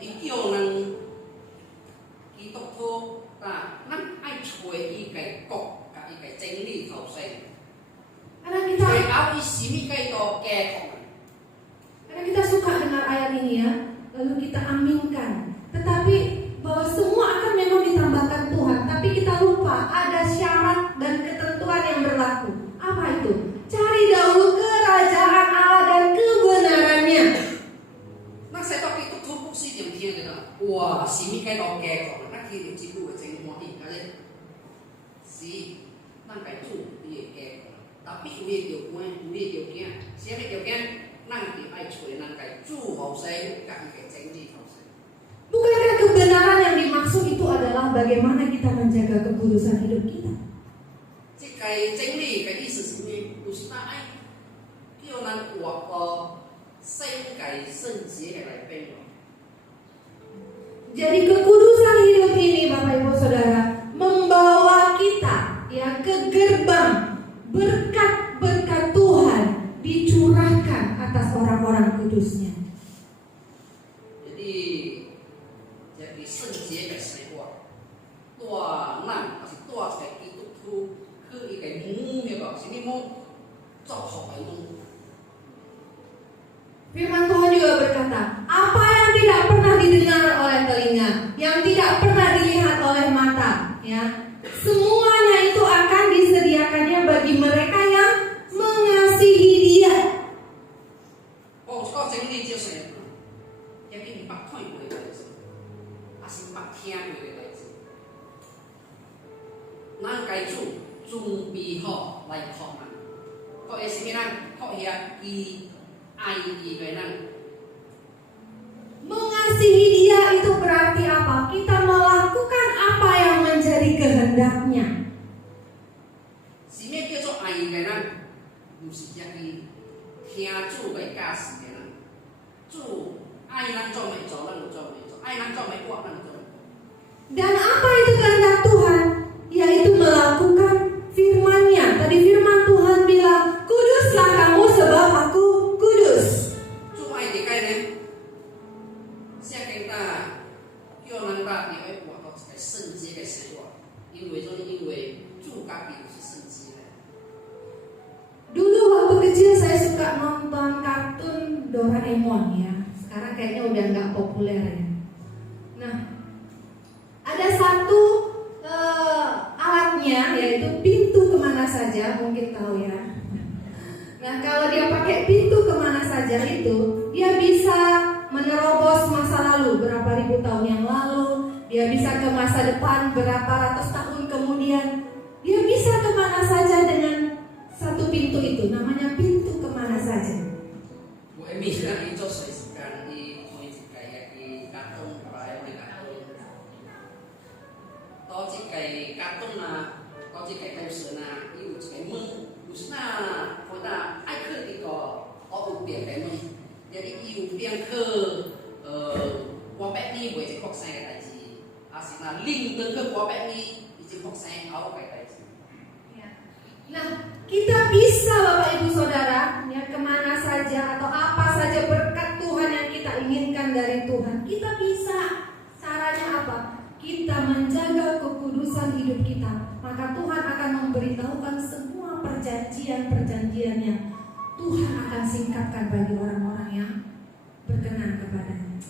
伊叫人基督徒咱愛找伊嘅國，甲伊嘅真理頭先。 Karena 最 kita 後伊什麼嘅個加強？ Karena kita suka dengar ayat ini ya, lalu kita aminkan. Tetapi bahwa semua akan memang ditambahkan Tuhan, tapi kita lupa ada syarat dan ketentuan yang berlaku. Apa itu? Cari dahulu kerajaan Allah dan kebenarannya. 那使到基督徒不是點聽嘅啦？哇，什麼嘅個加強？那佢哋知道嘅真歡喜，嗰啲是咱嘅主伊嘅加強，特別有嘅條件，有嘅條件，什麼條件？咱就愛找咱嘅主後生，甲伊嘅真理後生。 Bukankah kebenaran yang dimaksud itu adalah bagaimana kita menjaga kekudusan hidup kita? 即個真理嘅意思是咩？就是咱愛叫咱活個聖潔聖潔嘅來變。 Jadi kekudusan hidup ini Bapak Ibu Saudara membawa kita ya ke gerbang berkat-berkat Tuhan dicurahkan atas orang-orang kudusnya. Jadi 聖潔嘅生活，帶咱還是帶一個基督徒去一個門嘅個，什麼門？祝福嘅門。 Firman Tuhan juga berkata, apa yang tidak pernah didengar oleh telinga, yang tidak pernah dilihat oleh mata, ya, semuanya itu akan disediakannya bagi mereka yang mengasihi Dia. 我講真理就是，也叫你捌看過嘅代志，還是捌聽過嘅代志。咱該主準備好來靠咱，靠嘅什麼咱？靠遐伊愛伊嘅咱。 Mengasihi Dia itu berarti apa? Kita melakukan apa yang menjadi kehendaknya. 什麼叫做愛伊嘅咱？就是叫伊聽主嘅教示嘅咱。主愛咱做咩做，咱就做咩做；愛咱做咩活，咱就做咩。 Dan apa itu kehendak Tuhan? Yaitu melakukan firman-Nya. Tadi firman Tuhan bilang, kuduslah kamu sebab aku kudus. 主愛啲嘅呢？寫緊咱叫咱大家要活到一個聖潔嘅生活，因為主家己就是聖潔嘅。 Dulu waktu kecil saya suka nonton kartun Doraemon ya. Sekarang kayaknya udah nggak populer ya. Nah, ada satu alatnya yaitu pintu kemana saja, mungkin tahu ya. Nah, kalau dia pakai pintu kemana saja itu, dia bisa menerobos masa lalu berapa ribu tahun yang lalu, dia bisa ke masa depan berapa ratus tahun kemudian, dia bisa kemana saja dengan satu pintu itu, namanya pintu kemana saja. 我嘅面咧，伊做隨時間，伊開一個伊卡通擺嘅卡通，到一個卡通啊，到一個故事啊，伊有一個門，就是那我那愛去一個有邊嘅門，因為伊有邊去我百年為一國生嘅代志，還是那領導去我百年已經國生後嘅代志。 Nah, kita bisa Bapak Ibu Saudara ya, kemana saja atau apa saja berkat Tuhan yang kita inginkan dari Tuhan, kita bisa. Caranya apa? Kita menjaga kekudusan hidup kita, maka Tuhan akan memberitahukan semua perjanjian-perjanjian yang Tuhan akan singkapkan bagi orang-orang yang berkenan kepadanya.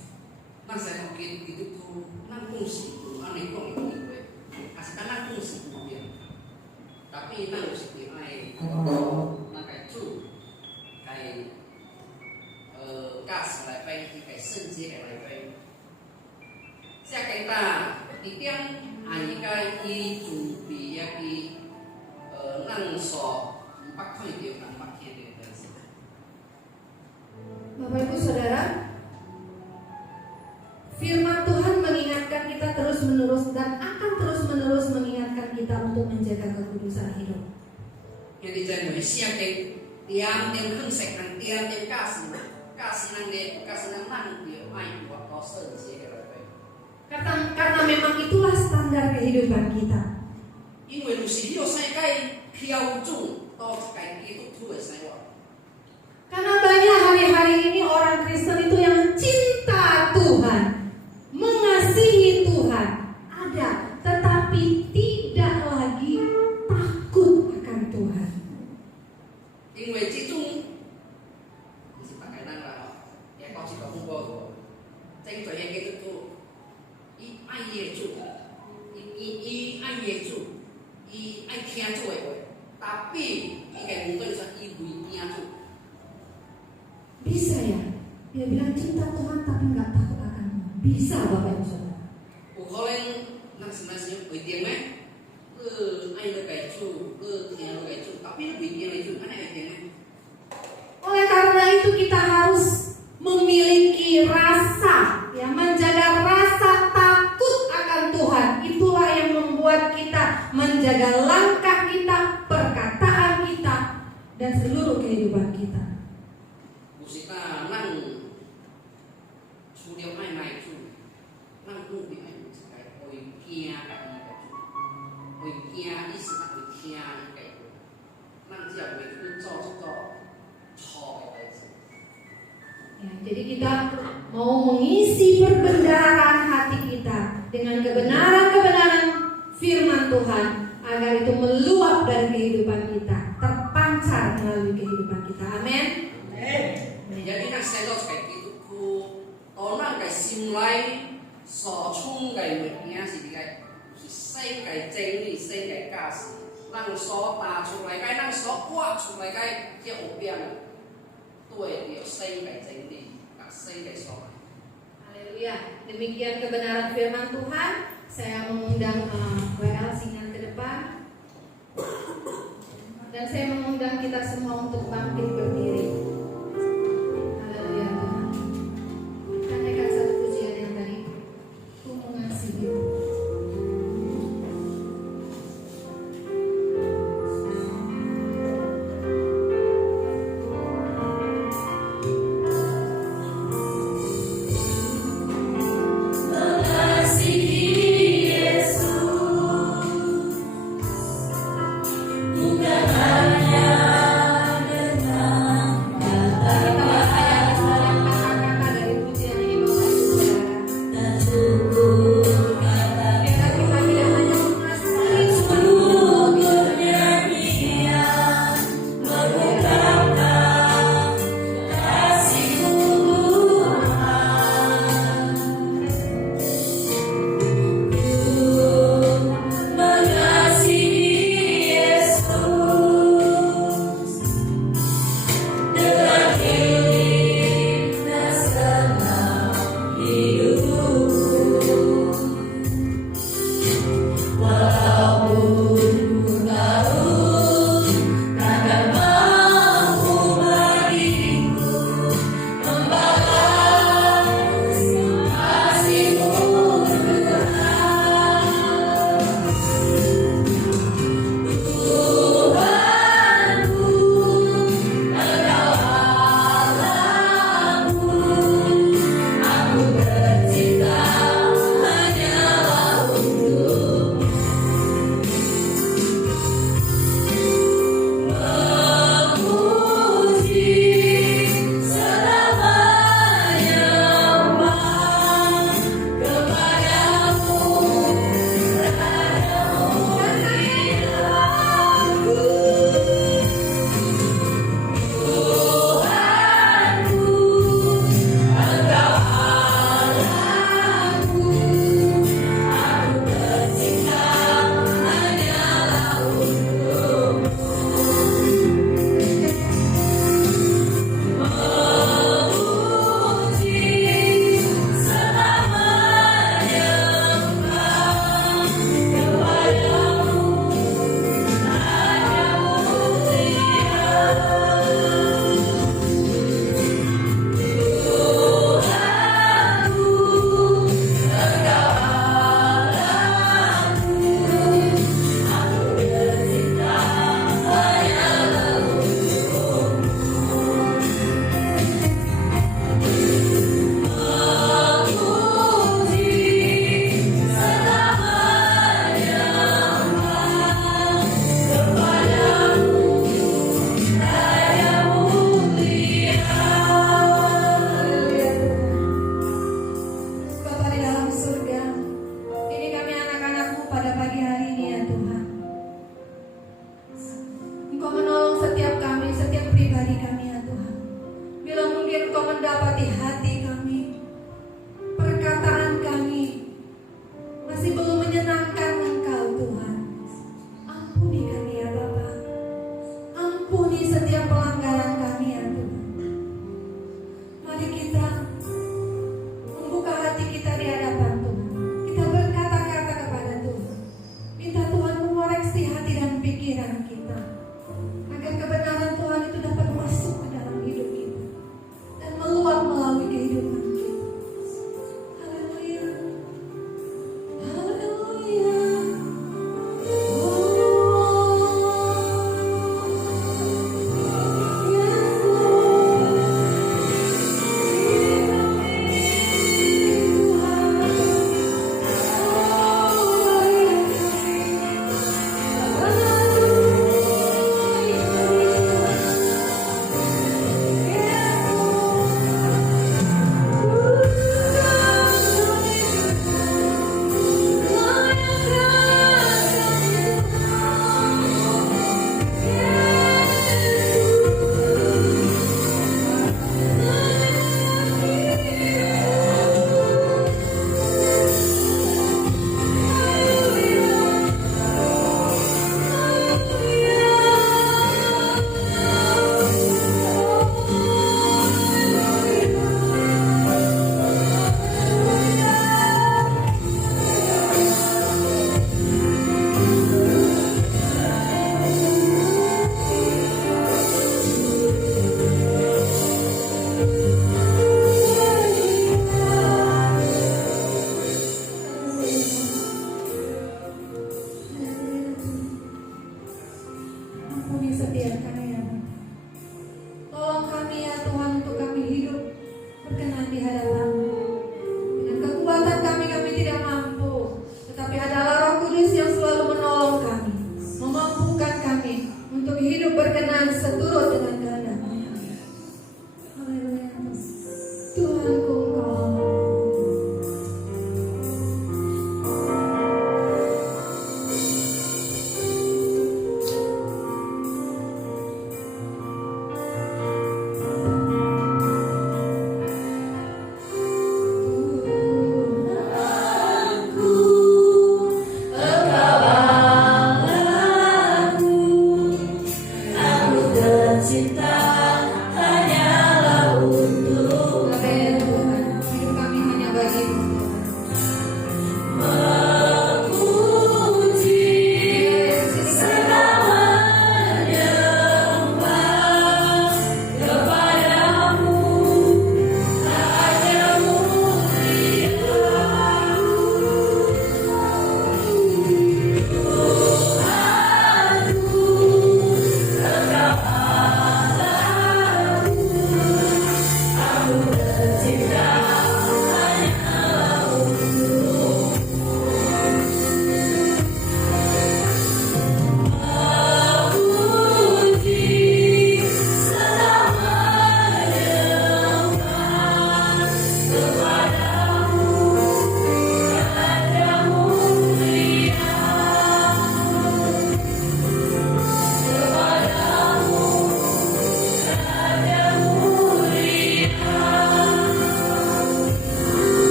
咱使學見基督徒，咱講是有安尼講嘅機會，還是咱講是有嘅。tapi咱有時點愛，咱該主，該教士來飛，伊該聖潔嘅來飛。即係咱一點愛該伊準備一個咱所唔捌看到、咱捌聽到嘅東西。 Bapak Ibu Saudara, firman Tuhan mengingatkan kita terus-menerus dan akan terus-menerus mengingatkan kita untuk menjaga kekudusan hidup. yang di jalan Malaysia ke tiang khung tiang kasih nang dia main buat dosa sih Karena memang itulah standar kehidupan kita. 因为就是有世界标准到自己基督徒的生活。 Karena banyak hari-hari ini orang Kristen itu yang cinta Tuhan, mengasihi Tuhan, ada, tetapi tidak lagi takut akan Tuhan. 因为这种，不是大概咱啦，也搞一个风波，真侪嘅基督徒，伊爱耶主，伊爱耶主，伊爱听主的话，tapi 伊个面对说伊为惊主。 Bisa ya? Dia bilang cinta Tuhan tapi nggak takut akan Tuhan. Bisa Bapak Ibu Saudara. 有可能咱是不一定咩？爱了个主，听了个主，tapi 不一定的主，安尼会定咩？ Oleh karena itu kita harus memiliki rasa, ya, menjaga rasa takut akan Tuhan. Itulah yang membuat kita menjaga langkah kita, perkataan kita, dan seluruh kehidupan kita. 有时咱除了爱爱主，咱更必爱有一个会惊家己个主，会惊意思咱会听伊个话，咱只要为去做错的代志。 Ya, jadi kita mau mengisi perbendaharaan hati kita dengan kebenaran-kebenaran firman Tuhan agar itu meluap dari kehidupan kita, terpancar melalui kehidupan kita. Amin. Jadi nak saya tahu sekali itu ku, orang ke心内所充嘅物件是點解？是生嘅真理、生嘅價值，咱所打出來嘅，咱所畫出來嘅，即有變啊，對有生嘅真理，啊生嘅所。 Haleluya. Demikian kebenaran firman Tuhan. Saya mengundang WL Singan ke depan. Dan saya mengundang kita semua untuk bangkit berdiri. Haleluya Tuhan. Kita naikkan satu pujian yang tadi. Ku mengasihi. Bukan hanya kami ya Tuhan. Bila mungkin Engkau mendapati hati